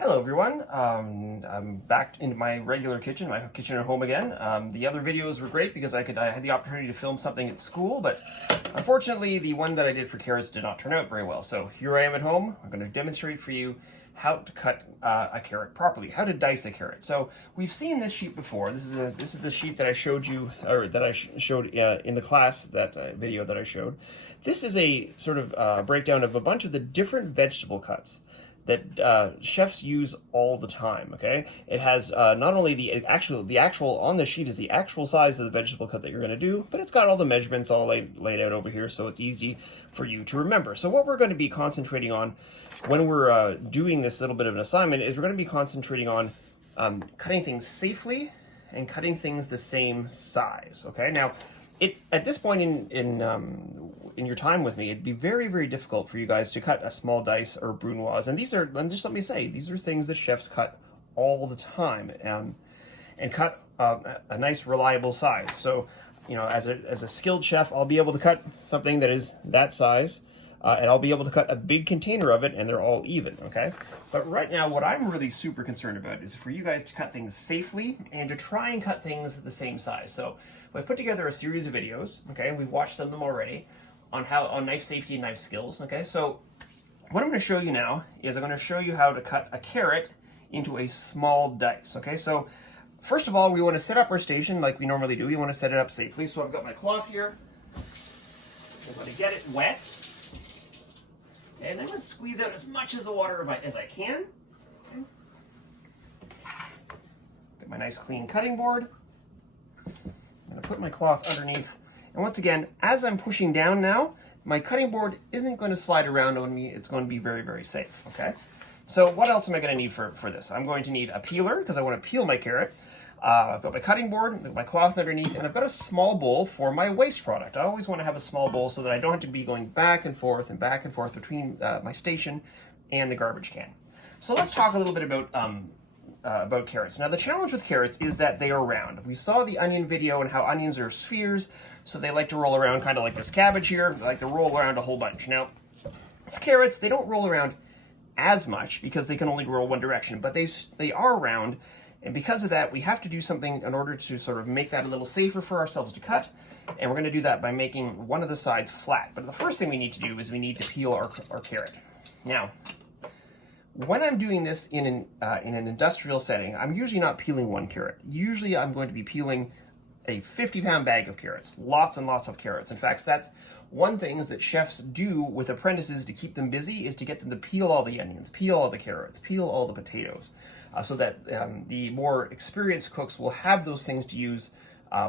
Hello everyone, I'm back in my regular kitchen, my kitchen at home again. The other videos were great because I had the opportunity to film something at school, but unfortunately the one that I did for carrots did not turn out very well. So here I am at home. I'm going to demonstrate for you how to cut a carrot properly, how to dice a carrot. So we've seen this sheet before. This is the sheet that I showed you, or that I showed in the class, that video that I showed. This is a sort of breakdown of a bunch of the different vegetable cuts that chefs use all the time. Okay, it has not only the actual on the sheet is the actual size of the vegetable cut that you're going to do, but it's got all the measurements all laid out over here, so it's easy for you to remember. So what we're going to be concentrating on when we're doing this little bit of an assignment is we're going to be concentrating on cutting things safely and cutting things the same size. Okay, now at this point in your time with me, it'd be very, very difficult for you guys to cut a small dice or brunoise. And these are, just let me say, these are things that chefs cut all the time, and cut a nice, reliable size. So, you know, as a skilled chef, I'll be able to cut something that is that size, and I'll be able to cut a big container of it, and they're all even, okay? But right now, what I'm really super concerned about is for you guys to cut things safely and to try and cut things the same size. So I've put together a series of videos, okay, and we've watched some of them already, on knife safety and knife skills. Okay, so what I'm going to show you now is I'm going to show you how to cut a carrot into a small dice. Okay, so first of all, we want to set up our station like we normally do. We want to set it up safely. So I've got my cloth here. I'm going to get it wet, and I'm going to squeeze out as much of the water as I can. Okay. Got my nice clean cutting board. I'm going to put my cloth underneath. And once again, as I'm pushing down now, my cutting board isn't going to slide around on me. It's going to be very, very safe, okay? So what else am I going to need for this? I'm going to need a peeler, because I want to peel my carrot. I've got my cutting board, my cloth underneath, and I've got a small bowl for my waste product. I always want to have a small bowl so that I don't have to be going back and forth between my station and the garbage can. So let's talk a little bit about carrots. Now the challenge with carrots is that they are round. We saw the onion video and how onions are spheres, so they like to roll around kind of like this cabbage here. They like to roll around a whole bunch. Now, with carrots, they don't roll around as much because they can only roll one direction, but they are round, and because of that, we have to do something in order to sort of make that a little safer for ourselves to cut, and we're going to do that by making one of the sides flat. But the first thing we need to do is we need to peel our carrot. Now, when I'm doing this in an industrial setting, I'm usually not peeling one carrot. Usually I'm going to be peeling a 50-pound bag of carrots, lots and lots of carrots. In fact, that's one thing that chefs do with apprentices to keep them busy, is to get them to peel all the onions, peel all the carrots, peel all the potatoes, so that the more experienced cooks will have those things to use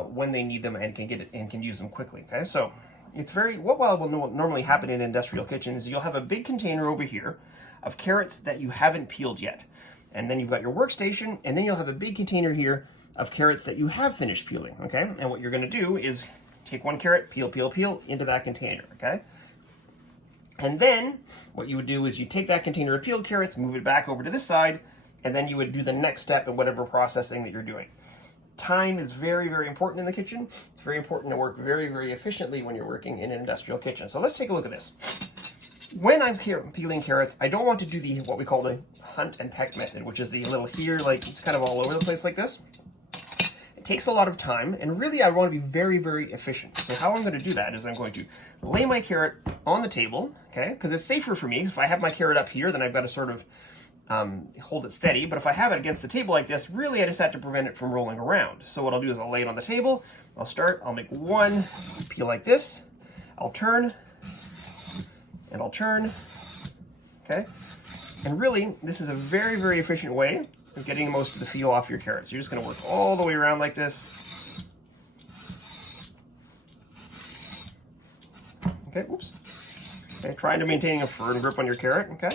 when they need them and can use them quickly. Okay, so it's what will normally happen in industrial kitchens is you'll have a big container over here of carrots that you haven't peeled yet, and then you've got your workstation, and then you'll have a big container here of carrots that you have finished peeling. Okay, and what you're going to do is take one carrot, peel into that container. Okay, and then what you would do is you take that container of peeled carrots, move it back over to this side, and then you would do the next step in whatever processing that you're doing. Time is very, very important in the kitchen. It's very important to work very, very efficiently when you're working in an industrial kitchen. So let's take a look at this. When I'm peeling carrots, I don't want to do what we call the hunt and peck method, which is the little here, like it's kind of all over the place like this. It takes a lot of time, and really I want to be very, very efficient. So how I'm going to do that is I'm going to lay my carrot on the table, okay, because it's safer for me. If I have my carrot up here, then I've got to sort of hold it steady. But if I have it against the table like this, really I just have to prevent it from rolling around. So what I'll do is I'll lay it on the table, I'll make one peel like this, I'll turn, and I'll turn, okay? And really, this is a very, very efficient way of getting most of the feel off your carrots. You're just gonna work all the way around like this. Okay, oops. Okay, trying to maintain a firm grip on your carrot, okay?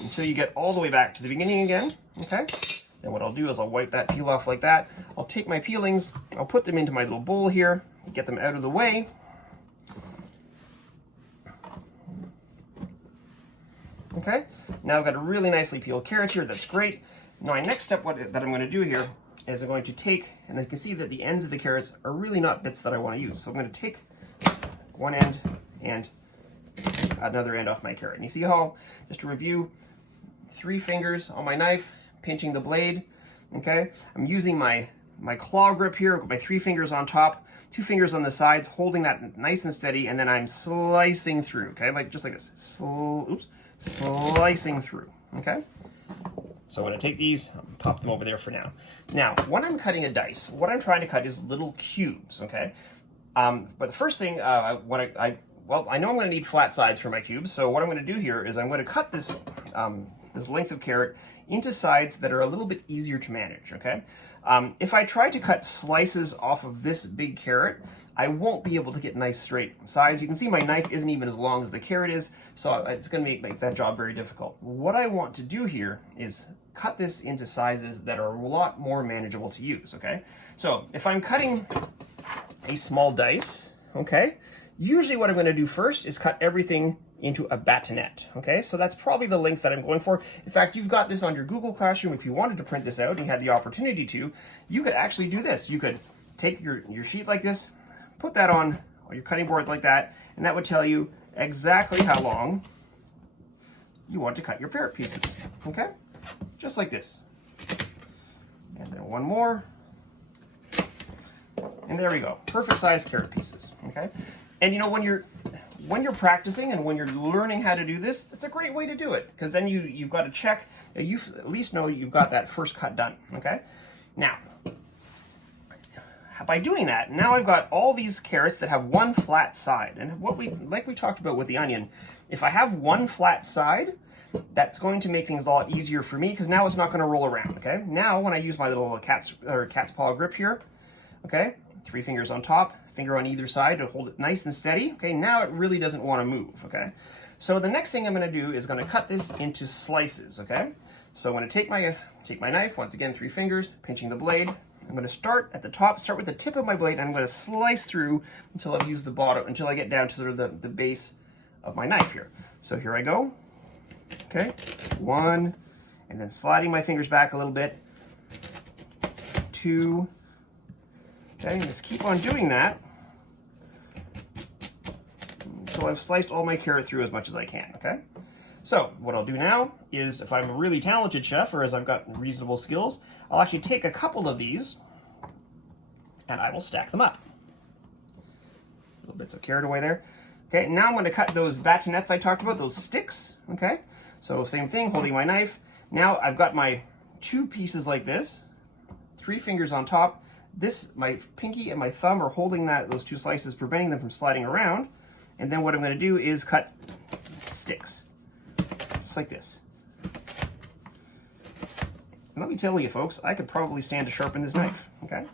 Until you get all the way back to the beginning again, okay? And what I'll do is I'll wipe that peel off like that. I'll take my peelings, I'll put them into my little bowl here, get them out of the way. Okay, now I've got a really nicely peeled carrot here. That's great. Now my next step that I'm going to do here is I'm going to take, and I can see that the ends of the carrots are really not bits that I want to use. So I'm going to take one end and another end off my carrot. And you see how, just to review, 3 fingers on my knife, pinching the blade, okay? I'm using my claw grip here, my 3 fingers on top, 2 fingers on the sides, holding that nice and steady, and then I'm slicing through, okay? Like, just like this, slicing through, okay? So I'm gonna take these, pop them over there for now. Now, when I'm cutting a dice, what I'm trying to cut is little cubes, okay? But the first thing, well, I know I'm going to need flat sides for my cubes, so what I'm going to do here is I'm going to cut this, this length of carrot into sides that are a little bit easier to manage, okay? If I try to cut slices off of this big carrot, I won't be able to get nice straight sides. You can see my knife isn't even as long as the carrot is, so it's going to make that job very difficult. What I want to do here is cut this into sizes that are a lot more manageable to use, okay? So if I'm cutting a small dice, okay, usually what I'm going to do first is cut everything into a batonette, okay? So that's probably the length that I'm going for. In fact, you've got this on your Google Classroom. If you wanted to print this out and you had the opportunity to, you could actually do this. You could take your sheet like this, put that on your cutting board like that, and that would tell you exactly how long you want to cut your carrot pieces, okay? Just like this. And then one more. And there we go. Perfect size carrot pieces, okay? And you know, when you're practicing and when you're learning how to do this, it's a great way to do it, because then you've got to check, you at least know you've got that first cut done, okay? Now, by doing that, now I've got all these carrots that have one flat side. And like we talked about with the onion, if I have one flat side, that's going to make things a lot easier for me, because now it's not going to roll around, okay? Now, when I use my little cat's paw grip here, okay, 3 fingers on top, finger on either side to hold it nice and steady. Okay, now it really doesn't want to move, okay? So the next thing I'm going to do is going to cut this into slices, okay? So I'm going to take my knife, once again 3 fingers, pinching the blade. I'm going to start at the top, start with the tip of my blade, and I'm going to slice through until I've used the bottom, until I get down to sort of the base of my knife here. So here I go, okay? 1, and then sliding my fingers back a little bit, 2, okay, just keep on doing that until I've sliced all my carrot through as much as I can, okay? So what I'll do now is, if I'm a really talented chef, or as I've got reasonable skills, I'll actually take a couple of these and I will stack them up. Little bits of carrot away there. Okay, now I'm going to cut those batonettes I talked about, those sticks, okay? So same thing, holding my knife. Now I've got my 2 pieces like this, 3 fingers on top. This, my pinky and my thumb are holding those 2 slices, preventing them from sliding around. And then what I'm going to do is cut sticks, just like this. And let me tell you, folks, I could probably stand to sharpen this knife, okay?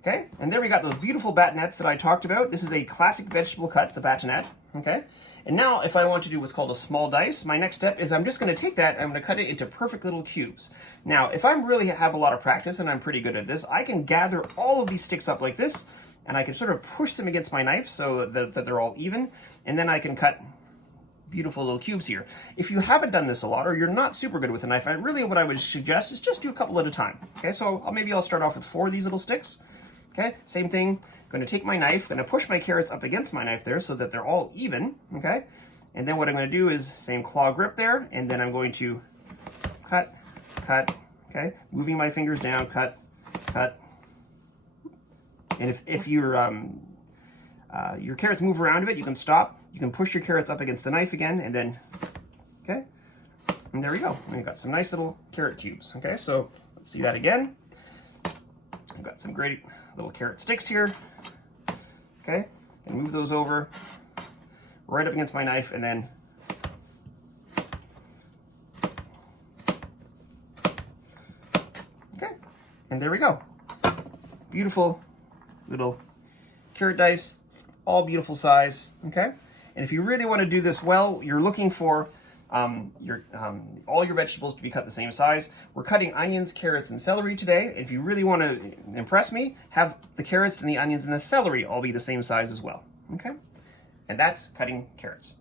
Okay, and there we got those beautiful batonettes that I talked about. This is a classic vegetable cut, the batonette, okay? And now, if I want to do what's called a small dice, my next step is I'm just going to take that and I'm going to cut it into perfect little cubes. Now, if I really have a lot of practice and I'm pretty good at this, I can gather all of these sticks up like this, and I can sort of push them against my knife so that they're all even, and then I can cut beautiful little cubes here. If you haven't done this a lot, or you're not super good with a knife, what I would suggest is just do a couple at a time. Okay, so maybe I'll start off with 4 of these little sticks. Okay, same thing. I'm going to take my knife, going to push my carrots up against my knife there so that they're all even, okay? And then what I'm going to do is same claw grip there, and then I'm going to cut, okay? Moving my fingers down, cut. And if your carrots move around a bit, you can stop. You can push your carrots up against the knife again, and then, okay? And there we go. We've got some nice little carrot cubes, okay? So let's see that again. I've got some great little carrot sticks here, okay? And move those over right up against my knife, and then okay, and there we go. Beautiful little carrot dice, all beautiful size, okay? And if you really want to do this well, you're looking for all your vegetables to be cut the same size. We're cutting onions, carrots, and celery today. If you really want to impress me, have the carrots and the onions and the celery all be the same size as well, okay? And that's cutting carrots.